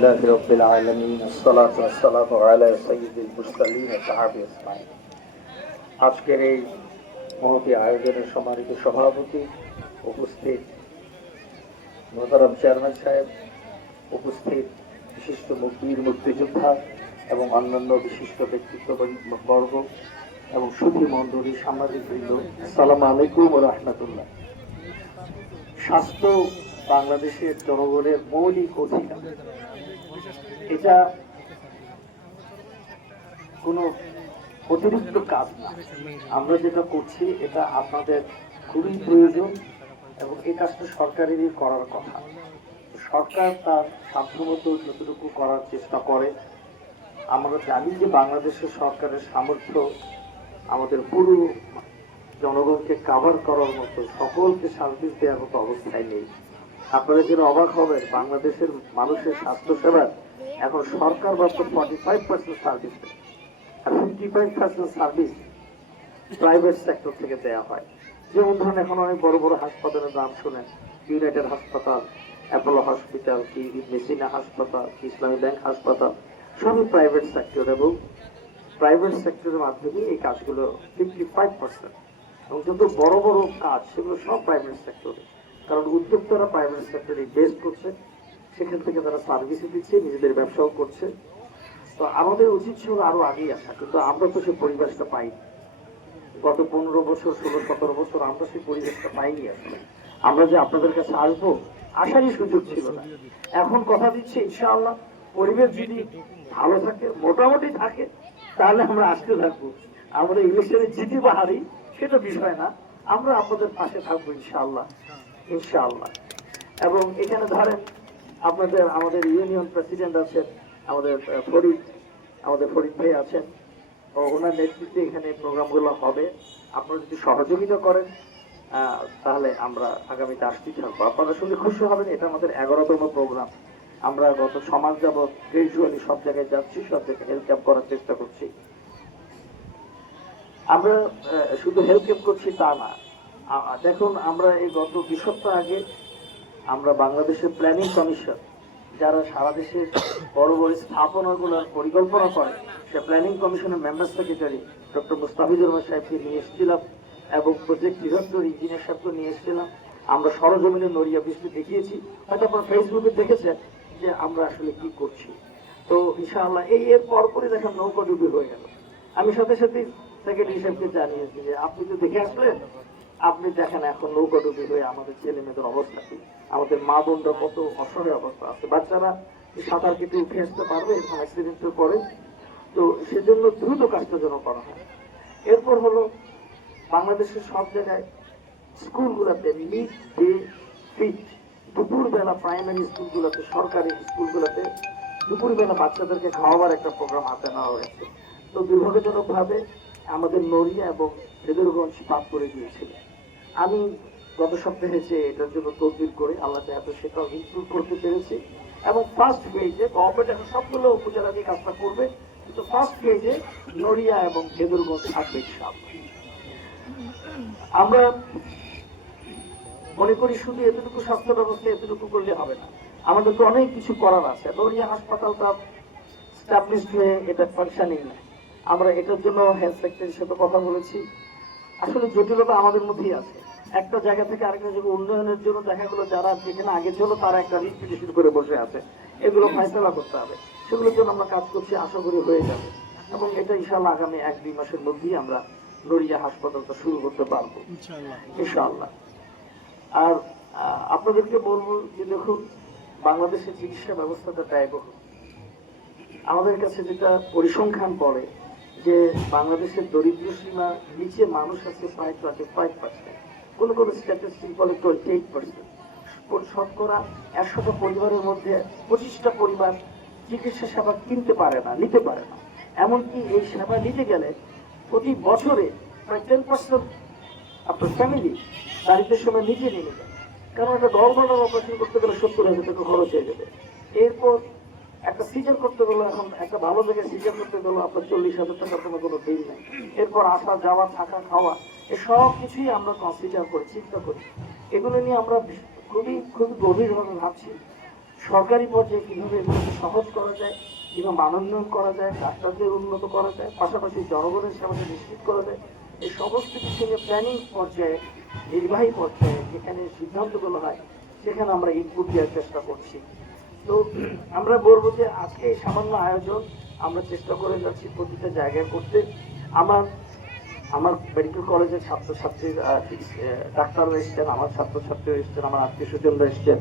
لله رب العالمين الصلاة والسلام على سيد المرسلين সাহাবী ইসমাইল আজকের এই মহতি আয়োজনের সম্মানিত সভাপতি উপস্থিত মোহতারাম চেয়ারম্যান সাহেব উপস্থিত বিশিষ্ট বীর মুক্তিযোদ্ধা এবং অন্যান্য বিশিষ্ট ব্যক্তিত্ব বর্গ এবং সুধী মন্ডলী সাংবাদিক বৃন্দ আসসালামু আলাইকুম ও রহমতুল্লাহ স্বাস্থ্য বাংলাদেশের জনগণের মৌলিক অধিকার এটা কোনো অতিরিক্ত কাজ না। আমরা যেটা করছি, এটা আপনাদের খুবই প্রয়োজন এবং এই কাজটা সরকারেরই করার কথা। সরকার তার সাধ্যমতো যতটুকু করার চেষ্টা করে। আমরা জানি যে বাংলাদেশের সরকারের সামর্থ্য আমাদের পুরো জনগণকে কাভার করার মতো, সকলকে সার্ভিস দেওয়ার মতো অবস্থায় নেই। আপনারা যেন অবাক হবেন, বাংলাদেশের মানুষের স্বাস্থ্য সেবার এখন সরকার মাত্র ফর্টি ফাইভ পার্সেন্ট সার্ভিস আর fifty five percent service private sector থেকে দেওয়া হয়। যেমন ধরুন, এখন অনেক বড় বড় হাসপাতালের নাম শুনেন। ইউনাইটেড হাসপাতাল অ্যাপোলো হসপিটাল কি মেসিনা হাসপাতাল কি ইসলামী ব্যাংক হাসপাতাল সবই প্রাইভেট সেক্টর এবং প্রাইভেট সেক্টরের মাধ্যমে এই কাজগুলো ফিফটি ফাইভ পার্সেন্ট এবং যত বড় বড় কাজ, সেগুলো সব প্রাইভেট সেক্টরে কারণ উদ্যোক্তারা প্রাইভেট সেক্টরে ইনভেস্ট করছে। সেখান থেকে তারা সার্ভিস দিচ্ছে, নিজেদের ব্যবসাও করছে। তো আমাদের উচিত ছিল আরও আগেই আসা, কিন্তু আমরা তো সে পরিবেশটা পাইনি। গত পনেরো বছর, ষোলো, সতেরো বছর আমরা সেই পরিবেশটা পাইনি আসলে। আমরা যে আপনাদের কাছে আসব, আসারই সুযোগ ছিল না। এখন কথা দিচ্ছে, ইনশাআল্লাহ পরিবেশ যদি ভালো থাকে, মোটামুটি থাকে, তাহলে আমরা আসতে থাকব। আমরা ইলেকশনে জিতি বা হারি সেটা বিষয় না। আমরা আপনাদের পাশে থাকব, ইনশাআল্লাহ। ইনশাআল্লাহ। এবং এখানে ধরেন আপনাদের, আমাদের ইউনিয়ন প্রেসিডেন্ট আছেন, আমাদের ফরিদ আমাদের ফরিদ ভাই আছেন ওনার নেতৃত্বে এখানে প্রোগ্রামগুলো হবে। আপনারা যদি সহযোগিতা করেন তাহলে আমরা আগামীতে আসতে থাকব। আপনারা শুনলে খুশি হবেন, এটা আমাদের এগারোতম প্রোগ্রাম। আমরা গত সমাজ যাবৎ গ্রাজুয়ালি সব জায়গায় যাচ্ছি, সব জায়গায় হেল্প ক্যাম্প করার চেষ্টা করছি। আমরা শুধু হেল্প ক্যাম্প করছি তা না। দেখুন, আমরা এই গত দুই সপ্তাহ আগে আমরা বাংলাদেশের প্ল্যানিং কমিশন যারা সারা দেশের বড় বড় স্থাপনাগুলোর পরিকল্পনা করে, সে প্ল্যানিং কমিশনের member secretary doctor Mustafizur Rahman সাহেবকে নিয়ে এসেছিলাম এবং প্রজেক্ট ডিরেক্টর ইঞ্জিনিয়ার সাহেবকে নিয়ে এসেছিলাম। আমরা সরজমিনে নড়িয়া বৃষ্টি দেখিয়েছি। হয়তো আপনার ফেসবুকে দেখেছেন যে আমরা আসলে কি করছি। তো ইনশাআল্লাহ এই এর পর পরপরই দেখেন নৌকা ডুবি হয়ে গেল। আমি সাথে সাথে সেক্রেটারি সাহেবকে জানিয়েছি যে, আপনি তো দেখে আসলেন আপনি দেখেন এখন নৌকা ডুবি হয়ে আমাদের ছেলে মেয়েদের অবস্থা কি? আমাদের মা বোনরা কত অসহায় অবস্থা আছে। বাচ্চারা সাঁতার কেটে উঠে আসতে পারবে, এরকম অ্যাক্সিডেন্টের পরে তো সেজন্য দ্রুত কাজটা যেন করা হয়। এরপর হলো বাংলাদেশের সব জায়গায় স্কুলগুলোতে মিড ডে ফিট দুপুরবেলা প্রাইমারি স্কুলগুলোতে, সরকারি স্কুলগুলোতে দুপুরবেলা বাচ্চাদেরকে খাওয়াবার একটা প্রোগ্রাম হাতে নেওয়া হয়েছে। তো দুর্ভাগ্যজনকভাবে আমাদের নড়িয়া এবং ফেদুরগঞ্জ বাদ করে দিয়েছিল আমি গত সপ্তাহে যে এটার জন্য তদবির করে আল্লাহ এত সেটাও ইমপ্রুভ করতে পেরেছি। এবং ফার্স্ট ফেজে গভর্নমেন্ট এখন সবগুলো উপজেলা দিয়ে কাজটা করবে। কিন্তু ফার্স্ট ফেজে নড়িয়া এবং ফেদুরগঞ্জ থাকবে আমরা মনে করি শুধু এতটুকু স্বাস্থ্য ব্যবস্থা এতটুকু করলে হবে না। আমাদের তো অনেক কিছু করার আছে। নড়িয়া হাসপাতালটা স্টাবলিশ হয়ে এটা ফাংশনিং না আমরা এটার জন্য হেলথ সেক্টরের সাথে কথা বলেছি। আসলে জটিলতা আমাদের মধ্যেই আছে। একটা জায়গা থেকে আরেকটা জায়গায় উন্নয়নের জন্য দেখা গেলো যারা যেখানে আগে ছিল তারা একটা রিপিটেশন করে বসে আছে। এগুলো ফাইসলা করতে হবে। সেগুলোর জন্য আমরা কাজ করছি আশা করি হয়ে যাবে। এবং এটা ইনশাল্লাহ আগামী এক দুই মাসের মধ্যেই আমরা নড়িয়া হাসপাতালটা শুরু করতে পারব। ইনশাআল্লাহ। আর আপনাদেরকে বলব যে দেখুন বাংলাদেশের চিকিৎসা ব্যবস্থাটা ব্যয়বহুল। আমাদের কাছে যেটা পরিসংখ্যান পড়ে যে বাংলাদেশের দরিদ্র সীমা নিচে মানুষ আছে প্রায় টোয়েন্টি ফাইভ পার্সেন্ট কোনো কোনো স্ট্যাটিস্টিক বলে টোয়েন্টি এইট পার্সেন্ট শতকরা একশোটা পরিবারের মধ্যে পঁচিশটা পরিবার চিকিৎসা সেবা কিনতে পারে না, নিতে পারে না। এমনকি এই সেবা নিতে গেলে প্রতি বছরে প্রায় টেন পার্সেন্ট আপনার ফ্যামিলি দারিদ্রের সময় নিজে নিয়ে যায় কারণ একটা গর্ভধারণ অপারেশন করতে গেলে সত্তর হাজার টাকা খরচ হয়ে যাবে। এরপর একটা সিজার করতে গেলে এখন একটা ভালো জায়গায় সিজার করতে গেলে আপনার চল্লিশ হাজার টাকার কোনো কোনো বিল নেই। এরপর আসা, যাওয়া, থাকা, খাওয়া সব কিছুই আমরা কনসিডার করি, চিন্তা করি। এগুলো নিয়ে আমরা খুবই খুবই গভীরভাবে ভাবছি। সরকারি পর্যায়ে কীভাবে এগুলোকে সহজ করা যায় কিংবা মানোন্নয়ন করা যায়, ডাক্তারদের উন্নত করা যায়, পাশাপাশি জনগণের সেবাকে নিশ্চিত করা যায় এই সমস্ত কিছু নিয়ে প্ল্যানিং পর্যায়ে, নির্বাহী পর্যায়ে যেখানে সিদ্ধান্তগুলো হয়, সেখানে আমরা ইনপুট দেওয়ার চেষ্টা করছি। তো আমরা বলব যে আজকে এই সামান্য আয়োজন আমরা চেষ্টা করে যাচ্ছি প্রতিটা জায়গায় করতে। আমার আমার মেডিকেল কলেজের ছাত্রছাত্রীর ডাক্তাররা এসছেন, আমার ছাত্রছাত্রীরা এসছেন, আমার আত্মীয় স্বজনরা এসছেন।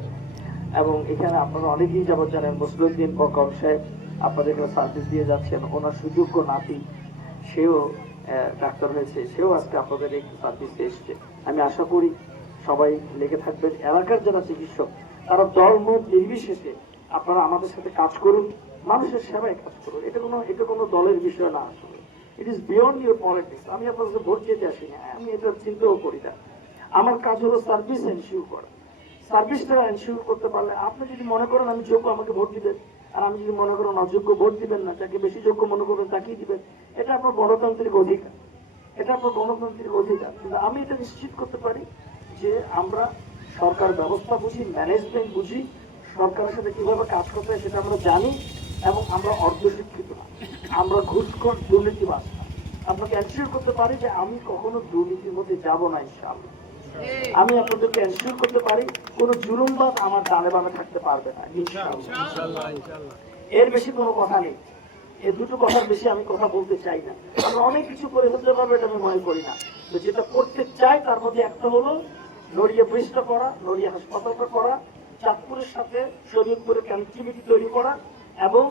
এবং এখানে আপনারা অনেকেই যাবত জানেন মুসলিউদ্দিন বকর সাহেব আপনাদের এখানে সার্ভিস দিয়ে যাচ্ছেন। ওনার সুযোগ্য নাতি, সেও ডাক্তার হয়েছে, সেও আজকে আপনাদের এই সার্ভিসে এসছে। আমি আশা করি সবাই লেগে থাকবেন। এলাকার যারা চিকিৎসক, তারা দল মত নির্বিশেষে আপনারা আমাদের সাথে কাজ করুন, মানুষের সেবায় কাজ করুন। এটা কোনো এটা কোনো দলের বিষয় না আসলে। It is beyond your politics আমি আপনার কাছে ভোট চেতে আসি না আমি এটা চিন্তাও করি না। আমার কাজ হলো সার্ভিস এনশিওর করা। সার্ভিসটা এনশিওর করতে পারলে আপনি যদি মনে করেন আমি যোগ্য, আমাকে ভোট দিবেন। আর আমি যদি মনে করেন অযোগ্য, ভোট দিবেন না। যাকে বেশি যোগ্য মনে করবেন, তাকেই দিবেন। এটা আপনার গণতান্ত্রিক অধিকার। এটা আপনার গণতান্ত্রিক অধিকার। কিন্তু আমি এটা নিশ্চিত করতে পারি যে আমরা সরকার ব্যবস্থা বুঝি ম্যানেজমেন্ট বুঝি সরকারের সাথে কীভাবে কাজ করতে হয় সেটা আমরা জানি এবং আমরা অর্ধশিক্ষিত। না আমরা ঘুষখোর দুর্নীতিবাজ। না আপনাকে এনশিওর করতে পারি যে আমি কখনো দুর্নীতির মধ্যে যাব না ইনশাআল্লাহ। আমি আপনাদেরকে এনশিওর করতে পারি কোনো জুলুমবাদ আমার ডানে বামে থাকতে পারবে না। এর বেশি কোনো কথা নেই। এই দুটো কথার বেশি আমি কথা বলতে চাই না। আমরা অনেক কিছু করে ফেলতে পারব এটা আমি মনে করি না। তো যেটা করতে চাই তার মধ্যে একটা হলো নড়িয়া ব্রিজটা করা নড়িয়া হাসপাতালটা করা চাঁদপুরের সাথে শরীয়তপুরে কানেক্টিভিটি তৈরি করা এবং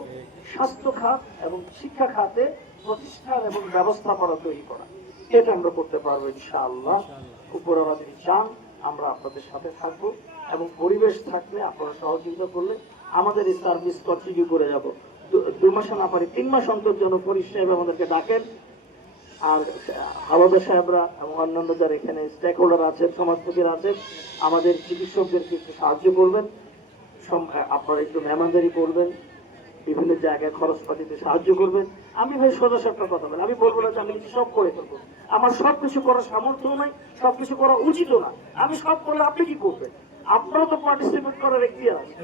স্বাস্থ্য খাত এবং শিক্ষা খাতে প্রতিষ্ঠান এবং ব্যবস্থাপনা তৈরি করা। এটা আমরা করতে পারব ইনশাআল্লাহ। উপরওয়ালা যদি চান আমরা আপনাদের সাথে থাকব এবং পরিবেশ থাকলে আপনারা সহযোগিতা করলে আমাদের এই সার্ভিস কন্টিনিউ করে যাব। দু মাসে না পারি, তিন মাস অন্তর যেন পরিষেবা আমাদেরকে ডাকেন আর হাওলাদার সাহেবরা এবং অন্যান্য যারা এখানে স্টেক হোল্ডার আছেন, সমাজপতিরা আছেন, আমাদের চিকিৎসকদেরকে একটু সাহায্য করবেন। আপনারা একটু মেহমানদারি করবেন। বিভিন্ন জায়গায় খরচপাতিতে সাহায্য করবেন। আমি ভাই সোজা সাপটা কথা বলি। আমি বলব না যে আমি কিছু সব করে ফেলব। আমার সব কিছু করার সামর্থ্য নাই সব কিছু করা উচিত না। আমি সব করলে আপনি কি করবেন? আপনারও তো পার্টিসিপেট করার এখতিয়ার আছে।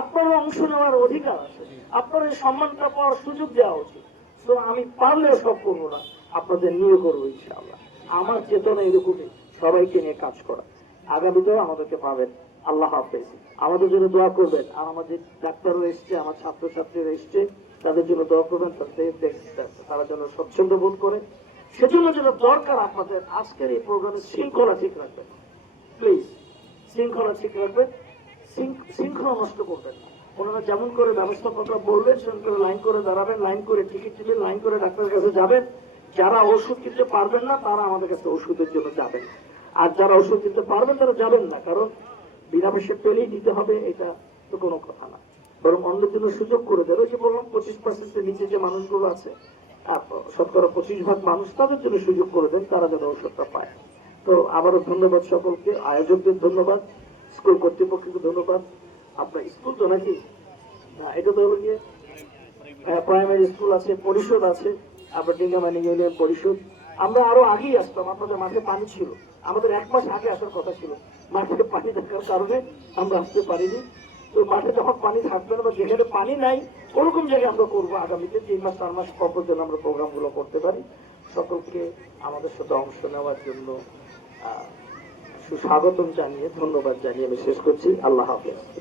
আপনারও অংশ নেওয়ার অধিকার আছে। আপনার এই সম্মানটা পাওয়ার সুযোগ দেওয়া উচিত। তো আমি পারলেও সব করব না। আপনাদের নিয়ে করব ইনশাআল্লাহ। আমার চেতনা এরকমই, সবাইকে নিয়ে কাজ করা। আগামীতেও আমাদেরকে পাবেন। আল্লাহ হাফেজ। আমাদের জন্য দোয়া করবেন। আর আমাদের ডাক্তাররা এসছে, আমার ছাত্রছাত্রীরা এসছে, তাদের জন্য দোয়া করবেন, তাদের তারা যেন স্বচ্ছন্দ বোধ করে। সেজন্য যেটা দরকার আপনাদের, আজকের এই প্রোগ্রামের শৃঙ্খলা ঠিক রাখবেন। প্লিজ, শৃঙ্খলা ঠিক রাখবেন। শৃঙ্খলা নষ্ট করবেন না। ওনারা যেমন করে ব্যবস্থাপকরা বলবেন, সেরকম করে লাইন করে দাঁড়াবেন, লাইন করে টিকিট দিবেন লাইন করে ডাক্তারের কাছে যাবেন। যারা ওষুধ কিনতে পারবেন না, তারা আমাদের কাছে ওষুধের জন্য যাবেন। আর যারা ওষুধ কিনতে পারবেন, তারা যাবেন না, কারণ বিনা পয়সা পেলেই দিতে হবে, এটা তো কোনো কথা না। বরং অন্যের জন্য সুযোগ করে দেবে যে বললাম, পঁচিশ পার্সেন্টের নিচে যে মানুষগুলো আছে শতকরা পঁচিশ ভাগ মানুষ, তাদের জন্য সুযোগ করে দেন, তারা যেন ওষুধটা পায়। তো আবারও ধন্যবাদ সকলকে, আয়োজকদের ধন্যবাদ, স্কুল কর্তৃপক্ষকে ধন্যবাদ। আপনার স্কুল তো নাকি? না, এটা তো হলো গিয়ে প্রাইমারি স্কুল আছে, পরিষদ আছে। আবার ডিঙ্গামানি ইউনিয়ন পরিষদ আমরা আরও আগেই আসতাম, আপনাদের মাঠে পানি ছিল। আমাদের এক মাস আগে আসার কথা ছিল। মাঠে পানি থাকার কারণে আমরা আসতে পারিনি। তো মাঠে যখন পানি থাকবে না বা যেখানে পানি নাই, ওরকম জায়গায় আমরা করব আগামীতে। তিন মাস, চার মাস পর যেন আমরা প্রোগ্রামগুলো করতে পারি। সকলকে আমাদের সাথে অংশ নেওয়ার জন্য সুস্বাগতম জানিয়ে, ধন্যবাদ জানিয়ে আমি শেষ করছি। আল্লাহ হাফেজ।